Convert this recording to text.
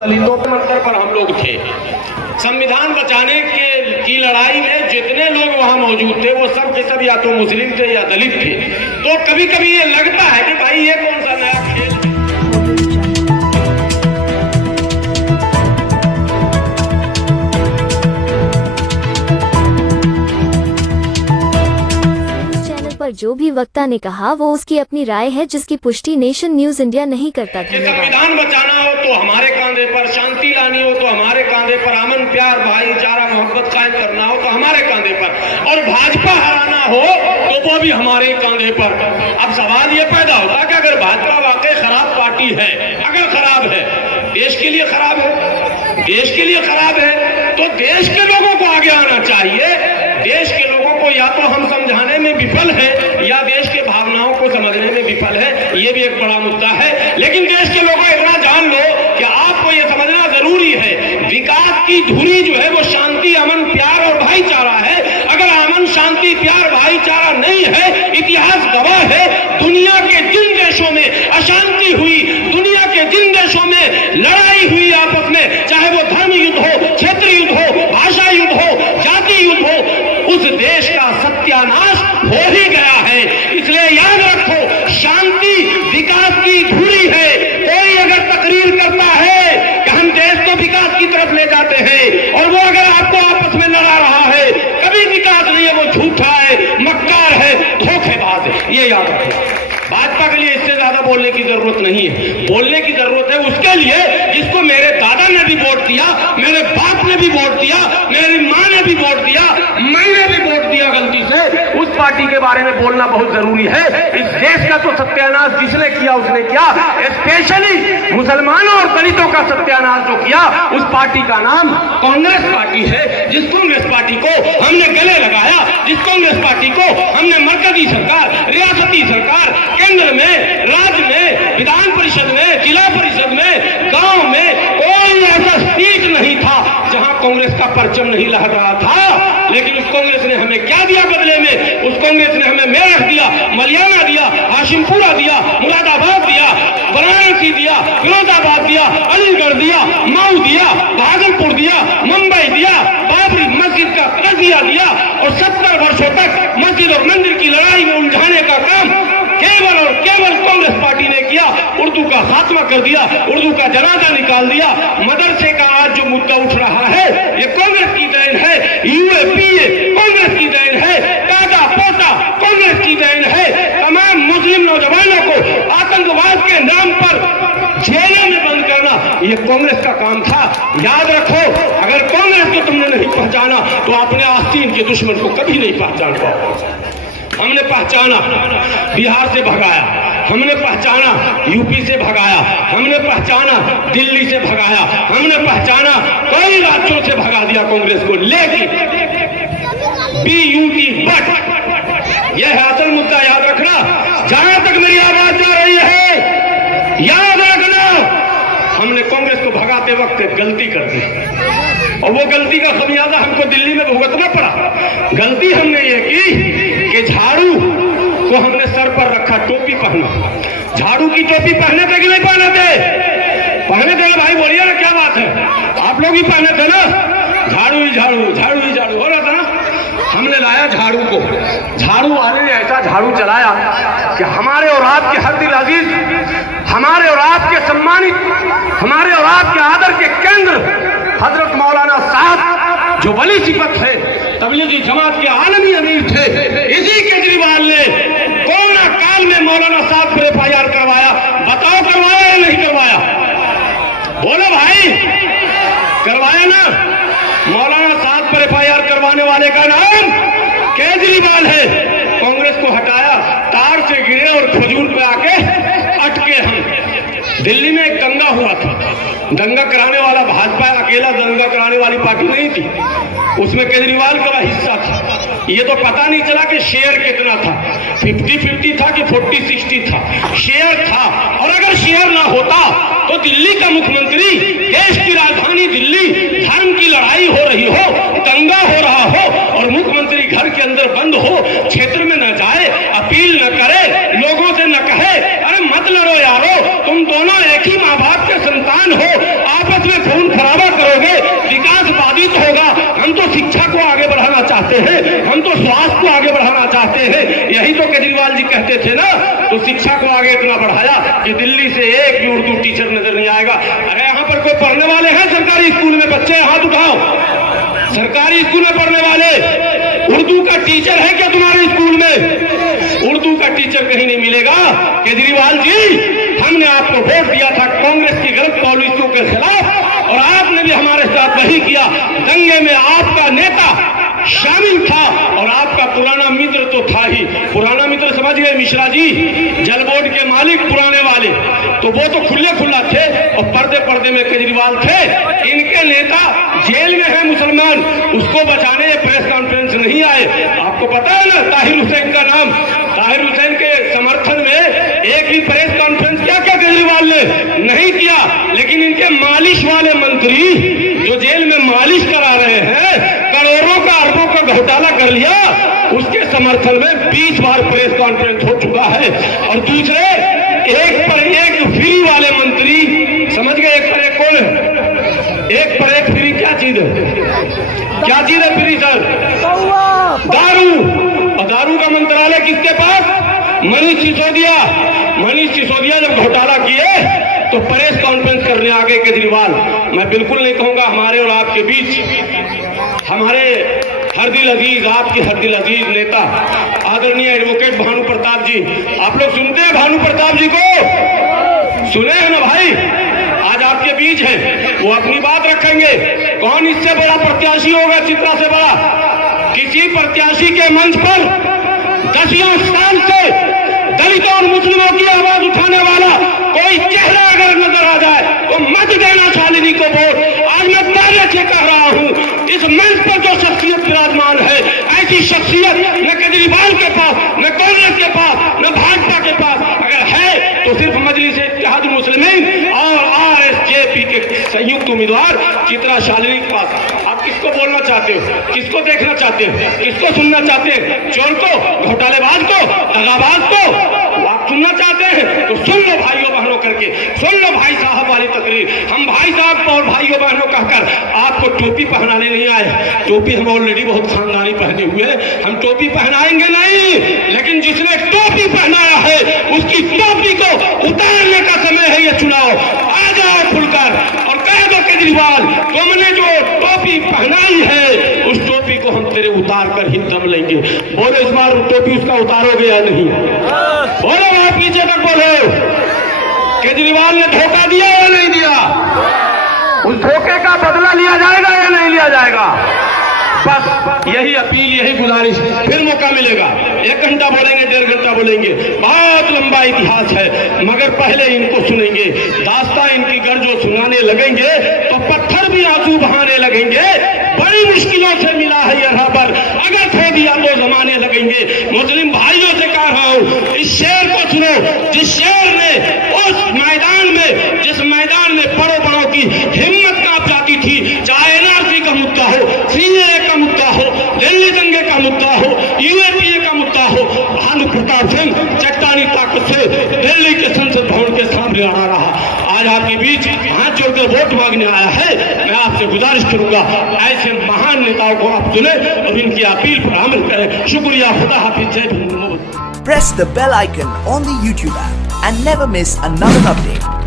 दलितों के मंत्र पर हम लोग थे। संविधान बचाने की लड़ाई में जितने लोग वहां मौजूद थे वो सब के सब या तो मुस्लिम थे या दलित थे। तो कभी कभी ये लगता है कि भाई ये कौन सा नया खेल है। पर जो भी वक्ता ने कहा वो उसकी अपनी राय है, जिसकी पुष्टि नेशन न्यूज इंडिया नहीं करता। संविधान बचाना हो तो हमारे कांधे पर, शांति लानी हो तो हमारे कांधे पर, अमन प्यार भाईचारा मोहब्बत कायम करना हो तो हमारे कांधे पर, और भाजपा हराना हो तो वो भी हमारे कांधे पर। अब सवाल ये पैदा होता कि अगर भाजपा वाकई खराब पार्टी है, अगर खराब है, देश के लिए खराब है, देश के लिए खराब है, तो देश के लोगों को आगे आना चाहिए। देश के लोगों को या तो हम समझाने में विफल है या देश के भावनाओं को समझने में विफल है, ये भी एक बड़ा मुद्दा है। लेकिन देश के लोगों इतना जान लो कि आपको ये समझना जरूरी है, विकास की धुरी जो है वो शांति, अमन, प्यार और भाईचारा है। अगर अमन, शांति, प्यार, भाईचारा नहीं है, इतिहास गवाह है, दुनिया के जिन देशों में अशांति हुई, दुनिया के जिन देशों में लड़ाई हुई आपस में, चाहे वो धर्म युद्ध हो, क्षेत्र युद्ध हो, भाषा युद्ध हो, जाति युद्ध हो, उस देश का सत्यानाश हो ही गया है। इसलिए याद रखो, शांति विकास की धुरी है। कोई अगर तकरीर करता है कि हम देश को विकास की तरफ ले जाते हैं और वो अगर आपको आपस में लड़ा रहा है, कभी विकास नहीं है, वो झूठा है, मक्कार है, धोखेबाज है। ये याद रखो। भाजपा के लिए इससे ज्यादा बोलने की जरूरत नहीं है। बोलने की जरूरत है उसके लिए जिसको मेरे दादा ने भी वोट दिया, मेरे बाप ने भी वोट दिया, मेरी माँ ने भी वोट दिया, मैंने भी वोट दिया गलती से। उस पार्टी के बारे में बोलना बहुत जरूरी है। इस देश का तो सत्यानाश जिसने किया उसने किया, स्पेशली मुसलमानों और दलितों का सत्यानाश जो किया, उस पार्टी का नाम कांग्रेस पार्टी है। जिस कांग्रेस पार्टी को हमने गले लगाया, जिस कांग्रेस पार्टी को हमने मरकजी सरकार, रियासती सरकार, केंद्र में, राज्य में, विधान परिषद में, जिला परिषद में, गांव में कोई ऐसा सीट नहीं था जहां कांग्रेस का परचम नहीं लहर रहा था। लेकिन उस कांग्रेस ने हमें क्या दिया बदले में? उस कांग्रेस ने हमें मेरठ दिया, मलियाना दिया, हाशिमपुरा दिया, मुरादाबाद दिया, वाराणसी दिया, फिरोजाबाद दिया, अलीगढ़ दिया, मऊ दिया, भागलपुर दिया, मुंबई दिया, बाबरी मस्जिद का तजिया दिया, और 70 वर्षों तक मस्जिद और मंदिर की लड़ाई में उलझाने का काम केवल और केवल कांग्रेस पार्टी ने किया। उर्दू का खात्मा कर दिया, उर्दू का जनाजा निकाल दिया। मदरसे का आज जो मुद्दा उठ रहा है, ये कांग्रेस की देन है। यूएपीए कांग्रेस की देन है। दादा पोता कांग्रेस की देन है। तमाम मुस्लिम नौजवानों को आतंकवाद के नाम पर जेलों में बंद करना, ये कांग्रेस का काम था। याद रखो, अगर कांग्रेस को तुमने नहीं पहचाना तो अपने आस्तीन के दुश्मन को कभी नहीं पहचान पाओ। हमने पहचाना, बिहार से भगाया, हमने पहचाना, यूपी से भगाया, हमने पहचाना, दिल्ली से भगाया, हमने पहचाना, कई राज्यों से भगा दिया कांग्रेस को। लेकिन BUT बट यह है असल मुद्दा। याद रखना, जहां तक मेरी आवाज जा रही है, याद रखना, हमने कांग्रेस को भगाते वक्त गलती कर दी, और वो गलती का खमियाजा हमको दिल्ली में भुगतना पड़ा। गलती हमने ये की कि झाड़ू को हमने सर पर रखा, टोपी पहना। झाड़ू की टोपी पहने थे कि नहीं पहने थे? पहने थे भाई, बोलिए ना, क्या बात है? आप लोग ही पहने थे ना? झाड़ू ही झाड़ू, झाड़ू ही झाड़ू हो रहा था ना। हमने लाया झाड़ू को, झाड़ू वाले ने ऐसा झाड़ू चलाया कि हमारे और आपके हद्दिल अजीज, हमारे और आपके सम्मानित, हमारे और आपके आदर के केंद्र हजरत मौलाना साहब, जो वली सिफत है, तबलीगी जमात के आलमी अमीर थे, इसी केजरीवाल ने कोरोना काल में मौलाना साहब पर FIR करवाया। बताओ करवाया या नहीं करवाया? बोलो भाई, करवाया ना? मौलाना साहब पर FIR करवाने वाले का नाम केजरीवाल है। कांग्रेस को हटाया, तार से गिरे और खजूर पे आके अटके हम। दिल्ली में एक दंगा हुआ था, दंगा कराने वाला भाजपा अकेला दंगा कराने वाली पार्टी नहीं थी, उसमें केजरीवाल का हिस्सा था। ये तो पता नहीं चला कि शेयर कितना था, 50-50 था कि 40-60 था, शेयर था। और अगर शेयर ना होता तो दिल्ली का मुख्यमंत्री, देश की राजधानी दिल्ली, धर्म की लड़ाई हो रही हो, दंगा हो रहा हो, और मुख्यमंत्री घर के अंदर बंद हो, क्षेत्र में न जाए, अपील न करे, लोगों से न कहे अरे मत लड़ो यारो, तुम दोनों एक ही माँ बाप के संतान हो, आपस में शिक्षा को आगे इतना बढ़ाया कि दिल्ली से एक भी उर्दू टीचर नजर नहीं आएगा। अरे यहाँ पर कोई पढ़ने वाले हैं सरकारी स्कूल में? बच्चे हाथ उठाओ। सरकारी स्कूल में पढ़ने वाले उर्दू का टीचर है क्या तुम्हारे स्कूल में? उर्दू का टीचर कहीं नहीं मिलेगा। केजरीवाल जी, हमने आपको वोट दिया था कांग्रेस की गलत पॉलिसियों के खिलाफ और आपने भी हमारे साथ वही किया। दंगे में आपका नेता शामिल था और आपका पुराना मित्र तो था ही। पुराना मित्र समझ गए मिश्रा जी, जल बोर्ड के मालिक पुराने वाले, तो वो तो खुले खुला थे और पर्दे पर्दे में केजरीवाल थे। इनके नेता जेल में है मुसलमान, उसको बचाने ये प्रेस कॉन्फ्रेंस नहीं आए। आपको पता है ना ताहिर हुसैन का नाम? ताहिर हुसैन के समर्थन में एक भी प्रेस कॉन्फ्रेंस क्या क्या केजरीवाल ने नहीं किया। लेकिन इनके मालिश वाले मंत्री जो जेल में मालिश करा रहे हैं, करोड़ों का अरबों का घोटाला कर लिया, उसके समर्थन में 20 बार प्रेस कॉन्फ्रेंस हो चुका है। और दूसरे एक पर एक फ्री वाले मंत्री, समझ गए एक पर एक कौन है? एक पर एक फ्री क्या चीज है? क्या चीज है फ्री सर? दारू। और दारू का मंत्रालय किसके पास? मनीष सिसोदिया। मनीष सिसोदिया जब घोटाला किए तो प्रेस कॉन्फ्रेंस करने आ गए केजरीवाल। मैं बिल्कुल नहीं कहूंगा हमारे और आपके बीच, हमारे हरदिल अजीज, आपके हरदिल अजीज नेता आदरणीय एडवोकेट भानु प्रताप जी, आप लोग सुनते हैं भानु प्रताप जी को? सुने हैं ना भाई? आज आपके बीच हैं, वो अपनी बात रखेंगे। कौन इससे बड़ा प्रत्याशी होगा चित्रा से बड़ा? किसी प्रत्याशी के मंच पर 10 साल से दलितों और मुस्लिमों की आवाज उठाने वाला कोई चेहरा अगर नजर आ जाए तो मत देना शालिनी को वोट। आज मैं दावे से कह रहा हूं, इस मंच पर जो शख्सियत विराजमान है, ऐसी शख्सियत न केजरीवाल के पास, न कांग्रेस के पास, न भाजपा के पास अगर है तो सिर्फ मजलिस इत्तेहाद मुस्लिमीन और आरएसजेपी के संयुक्त उम्मीदवार चित्रा शालिनी के पास। आप किसको बोलना चाहते हो? किसको देखना चाहते हो? किसको सुनना चाहते हैं? चोर को, घोटालेबाज को, दगाबाज को आप सुनना चाहते हैं तो सुन लो भाइयों बहनों करके, सुन लो भाई साहब वाली तकरीर। हम भाई साहब और भाइयों बहनों कहकर आपको टोपी पहनाने नहीं आए। टोपी हम ऑलरेडी बहुत खानदानी पहने हुए हैं, हम टोपी पहनाएंगे नहीं। लेकिन जिसने टोपी पहनाया है उसकी टोपी को उतारने का समय है ये चुनाव। आ जाओ खुलकर और कह दो केजरीवाल, तुमने जो टोपी पहनाई है उस टोपी को हम तेरे उतार कर ही दम लेंगे। बोलो इस बार टोपी उसका उतारोगे या नहीं? बोलो वहां पीछे तक बोलो, केजरीवाल ने धोखा दिया या नहीं दिया? उस धोखे का बदला लिया जाएगा या नहीं लिया जाएगा? बस यही अपील, यही गुजारिश। फिर मौका मिलेगा, 1 घंटा बोलेंगे, 1.5 घंटा बोलेंगे, बहुत लंबा इतिहास है, मगर पहले इनको सुनेंगे। दास्तां इनकी गर्जो सुनाने लगेंगे तो पत्थर भी आंसू बहाने लगेंगे। बड़ी मुश्किलों से मिला है यहाँ पर, अगर खो दिया तो जमाने लगेंगे। मुस्लिम भाइयों से कह रहा हूँ, इस शेर को सुनो, जिस शेर ने उस मैदान में, जिस मैदान में बड़ों बड़ों की हिम्मत कांप जाती थी, चाहे एनआरसी का मुद्दा हो, सीएए का मुद्दा हो, दिल्ली दंगे का मुद्दा हो, यूएपीए का मुद्दा हो, भानु प्रताप सिंह चट्टानी ताकत से दिल्ली के संसद भवन के सामने आ रहा। आज आपके बीच हाथ जोड़कर वोट मांगने आया है। मैं आपसे गुजारिश करूंगा, ऐसे महान नेताओं को आप सुने और इनकी अपील पर अमल करें। शुक्रिया, खुदा हाफिज, जय Hind. Press the bell icon on the YouTube app and never miss another update.